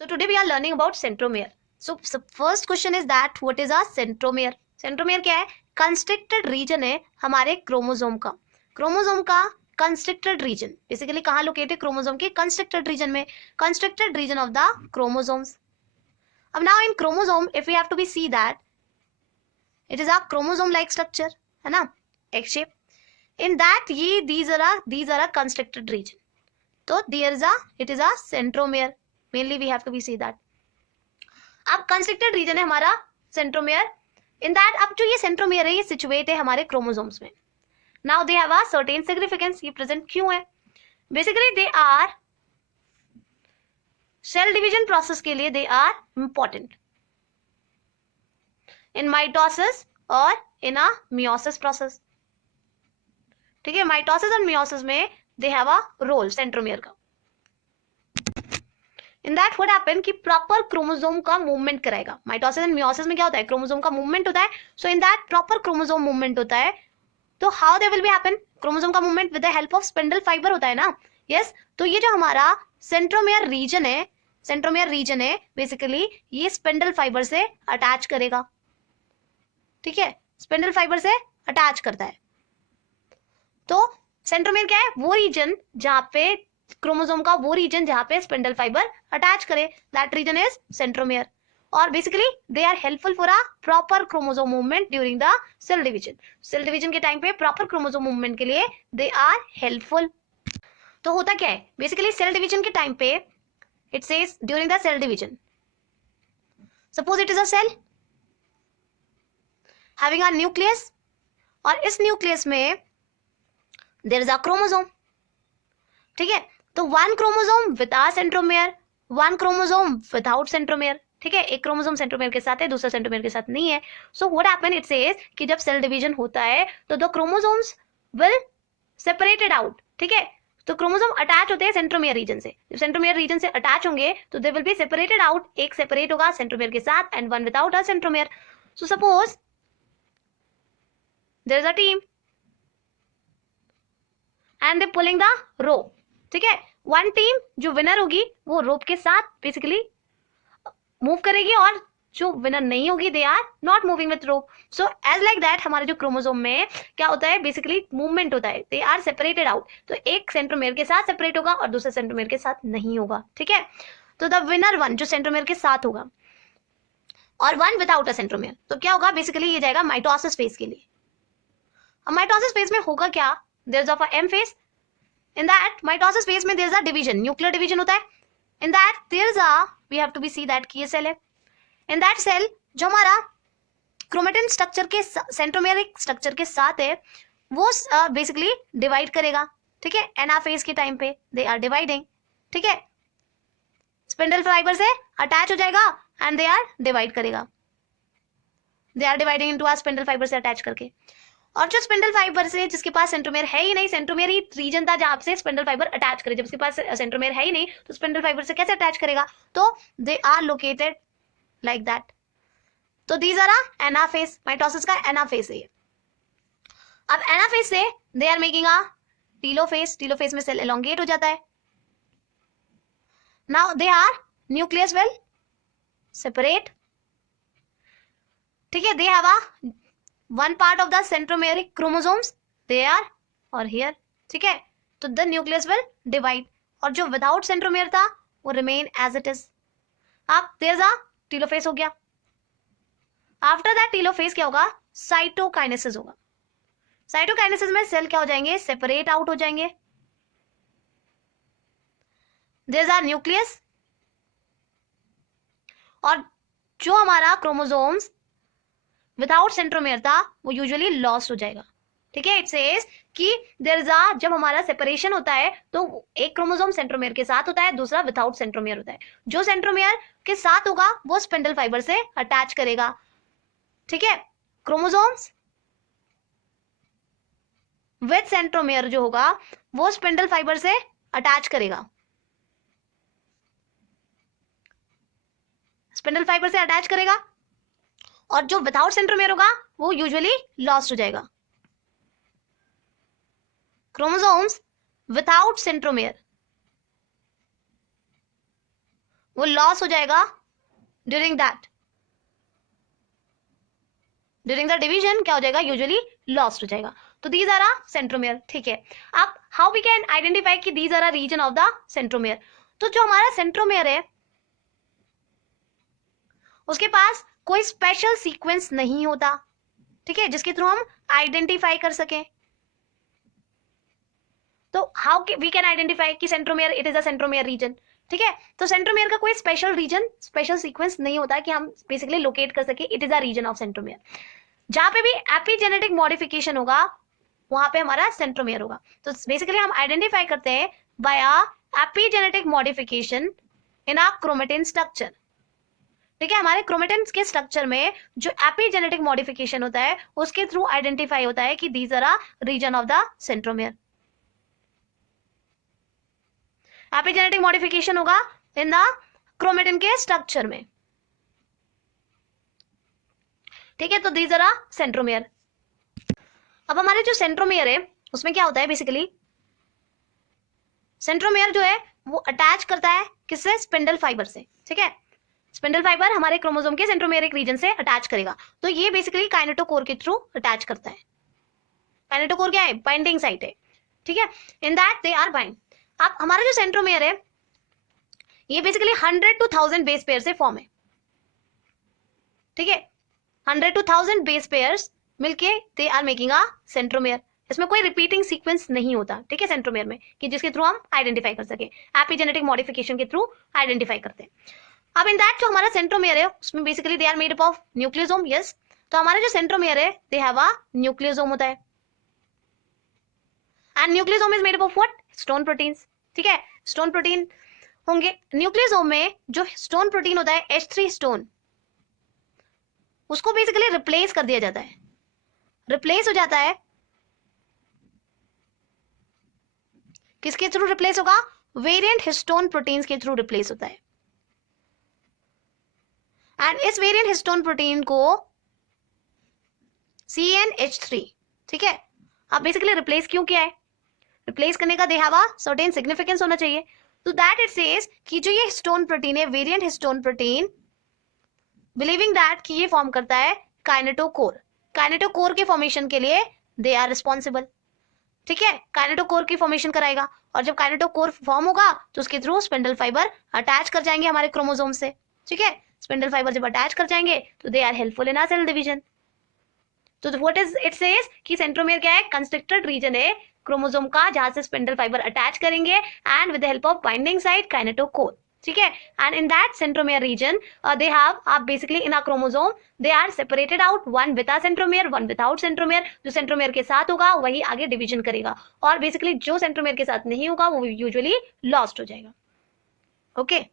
So today we are learning about centromere. So first question is that what is a centromere? Centromere क्या है? Constricted region है हमारे chromosome का. Chromosome का constricted region. Basically कहाँ located chromosome के constricted region में. Constricted region of the chromosomes. अब now in chromosome if we have to be see that it is a chromosome like structure है ना, X shape. In that ये these are a constricted region. तो it is a centromere. Mainly we have to be see that. अब constricted region है हमारा centromere. In that अब जो ये centromere है ये situate है हमारे chromosomes में. Now they have a certain significance. ये present क्यों है? Basically they are cell division process के लिए they are important. In mitosis और in a meiosis process. ठीक है, mitosis और meiosis में they have a role centromere का. In that what happen कि proper chromosome का movement कराएगा. Mitosis and meiosis में क्या होता है? Chromosome का movement होता है. So in that proper chromosome movement होता है. तो how they will be happen? Chromosome का movement with the help of spindle fiber होता है ना. Yes. तो ये जो हमारा centromere region है basically ये spindle fiber से attach करेगा. ठीक है, spindle fiber से attach करता है. तो centromere क्या है? वो region जहाँ पे क्रोमोसोम का वो रीजन जहां पे स्पिंडल फाइबर अटैच करे, दैट रीजन इज सेंट्रोमियर. और basically they are helpful for a proper chromosome movement during the cell division. Cell division के टाइम पे प्रॉपर क्रोमोसोम मूवमेंट के लिए दे आर हेल्पफुल. तो होता क्या है बेसिकली सेल डिवीजन के टाइम पे it says during the cell division, suppose it is a cell having a nucleus और इस न्यूक्लियस में देयर इज अ क्रोमोसोम. ठीक है, तो one chromosome with a centromere, one chromosome without centromere. ठीक है, एक क्रोमोसोम सेंट्रोमियर के साथ है, दूसरा सेंट्रोमियर के साथ नहीं है. So what happen it says कि जब सेल डिवीजन होता है तो the chromosomes will separated out. ठीक है, तो क्रोमोसोम अटैच होते हैं सेंट्रोमियर रीजन से. जब सेंट्रोमियर रीजन से अटैच होंगे तो they will be separated out. एक सेपरेट होगा सेंट्रोमियर के साथ and one without a centromere. So suppose there is a team and they pulling the rope. ठीक है, वन टीम जो विनर होगी वो रोप के साथ बेसिकली मूव करेगी और जो विनर नहीं होगी they are not moving with rope. So as like that हमारे जो क्रोमोसोम में क्या होता है बेसिकली मूवमेंट होता है, दे आर सेपरेटेड आउट. तो एक सेंट्रोमियर के साथ सेपरेट होगा और दूसरे सेंट्रोमियर के साथ नहीं होगा. ठीक है, तो द विनर वन जो सेंट्रोमियर के साथ होगा और वन विदाउट अ सेंट्रोमियर, तो क्या होगा बेसिकली ये जाएगा माइटोसिस फेज के लिए. अब माइटोसिस फेज में होगा क्या, there is of a M phase. In that mitosis phase में there is a division, nuclear division होता है. In that there is a we have to be see that कि ये सेल है. In that cell जो हमारा chromatin structure के centromeric structure के साथ है वो बेसिकली डिवाइड करेगा. ठीक है, एनाफेज के टाइम पे दे आर डिवाइडिंग. ठीक है, स्पिंडल फाइबर से अटैच हो जाएगा एंड दे आर डिवाइड करेगा. They are dividing into a spindle fibre से अटैच करके. और जो स्पिंडल फाइबर से जिसके पास सेंट्रोमेयर है ही नहीं, सेंट्रोमेयर ही रीजन था जहां से स्पिंडल फाइबर अटैच करे. जब उसके पास सेंट्रोमेयर है ही नहीं तो स्पिंडल फाइबर से कैसे अटैच करेगा, तो they are located like that. तो दीज आर एनाफेज, माइटोसिस का एनाफेज है. अब एनाफेज से they are making a telophase. Telophase में सेल एलोंगेट हो जाता है. Now they are nucleus will separate. ठीक है, they have a one part of the centromeric chromosomes they are or here. ठीक है, तो the nucleus will divide और जो without centromere था वो remain as it is. अब there's a telophase हो गया. after that telophase क्या होगा, cytokinesis होगा. cytokinesis में सेल क्या हो जाएंगे, separate out हो जाएंगे. there's a nucleus और जो हमारा क्रोमोसोम्स विदाउट सेंट्रोमेयर था वो यूजुअली लॉस्ट हो जाएगा. ठीक है, इट सेज कि देयर इज अ जब हमारा सेपरेशन होता है तो एक क्रोमोसोम सेंट्रोमेयर के साथ होता है, दूसरा विदाउट सेंट्रोमेयर होता है. जो सेंट्रोमेयर के साथ होगा वो स्पिंडल फाइबर से अटैच करेगा. ठीक है, क्रोमोसोम्स विद सेंट्रोमेयर जो होगा वो स्पिंडल फाइबर से अटैच करेगा. स्पिंडल फाइबर से अटैच करेगा और जो विदाउट सेंट्रोमेयर होगा वो यूजुअली लॉस्ट हो जाएगा. क्रोमोसोम्स विदाउट सेंट्रोमेयर वो लॉस हो जाएगा ड्यूरिंग द डिवीजन, क्या हो जाएगा, यूजुअली लॉस्ट हो जाएगा। तो दीज आर सेंट्रोमियर, ठीक है। अब हाउ वी कैन आइडेंटिफाई कि these are region of the centromere. तो जो हमारा सेंट्रोमियर है उसके पास कोई स्पेशल सीक्वेंस नहीं होता, ठीक है, जिसके थ्रू हम आइडेंटिफाई कर सकें। तो हाउ वी कैन आइडेंटिफाई कि centromere it is a centromere region, ठीक है। तो सेंट्रोमियर का कोई स्पेशल रीजन, स्पेशल सीक्वेंस नहीं होता कि हम बेसिकली लोकेट कर सके it is a region of centromere. जहां पे भी एपिजेनेटिक मॉडिफिकेशन होगा वहां पे हमारा सेंट्रोमियर होगा। तो बेसिकली हम आइडेंटिफाई करते हैं by epigenetic modification in a chromatin structure, ठीक है। हमारे क्रोमेटिन के स्ट्रक्चर में जो एपिजेनेटिक मॉडिफिकेशन होता है उसके थ्रू आइडेंटिफाई होता है कि these are a region of the centromere. Epigenetic modification होगा इन द क्रोमेटिन के स्ट्रक्चर में, ठीक है। तो दीज आर अ सेंट्रोमियर। अब हमारे जो सेंट्रोमियर है उसमें क्या होता है, बेसिकली सेंट्रोमियर जो है वो अटैच करता है किससे, स्पिंडल फाइबर से, ठीक है। स्पिंडल फाइबर हमारे क्रोमोसोम के सेंट्रोमेरिक रीजन से अटैच करेगा। तो ये बेसिकली काइनेटोकोर के थ्रू अटैच करता है। काइनेटोकोर क्या है, बाइंडिंग साइट है, ठीक है। In that they are bind. अब हमारा जो सेंट्रोमियर है ये बेसिकली 100 to 1000 बेस पेयर से फॉर्म है, ठीक है। 100 to 1000 बेस पेयर्स मिलके they are making a centromere. इसमें कोई रिपीटिंग सीक्वेंस नहीं होता, ठीक है, सेंट्रोमियर में, कि जिसके थ्रू हम आइडेंटिफाई कर सके, एपिजेनेटिक मॉडिफिकेशन के थ्रू आइडेंटिफाई करते हैं। अब इन दैट जो हमारा सेंट्रोमियर है उसमें basically they are made up of nucleosome, yes. तो हमारे जो सेंट्रोमियर है दे हैव अ न्यूक्लियोसोम होता है, and nucleosome is made up of what, stone proteins, ठीक है। स्टोन प्रोटीन होंगे न्यूक्लियोसोम में। जो स्टोन प्रोटीन होता है H3 स्टोन, उसको बेसिकली रिप्लेस कर दिया जाता है, रिप्लेस हो जाता है। किसके थ्रू रिप्लेस होगा, वेरिएंट हिस्टोन प्रोटीन्स के थ्रू रिप्लेस होता है। एंड इस वेरिएंट हिस्टोन प्रोटीन को CnH3, ठीक है। अब बेसिकली रिप्लेस क्यों किया है, रिप्लेस करने का दे हैव अ सर्टेन सिग्निफिकेंस होना चाहिए। तो दैट इट सेज कि जो ये हिस्टोन प्रोटीन है, variant histone protein, believing that कि ये फॉर्म करता है काइनेटोकोर। काइनेटोकोर के फॉर्मेशन के लिए दे आर रिस्पॉन्सिबल, ठीक है। काइनेटोकोर की फॉर्मेशन कराएगा, और जब काइनेटोकोर फॉर्म होगा तो उसके थ्रू स्पिंडल फाइबर अटैच कर जाएंगे हमारे क्रोमोसोम से, ठीक है। स्पिंडल फाइबर जब अटैच कर जाएंगे तो they are helpful in our cell division. तो व्हाट इज इट सेज कि सेंट्रोमियर क्या है, कंस्ट्रिक्टेड रीजन है क्रोमोसोम का जहां से स्पिंडल फाइबर अटैच करेंगे and with the help of binding site kinetochore, ठीक है। And in that centromere region they have basically in a chromosome they are separated out, one with a centromere, one without centromere. जो centromere के साथ होगा वही आगे division करेगा, और बेसिकली जो सेंट्रोमियर के साथ नहीं होगा वो यूजुअली लॉस्ट हो जाएगा, ओके।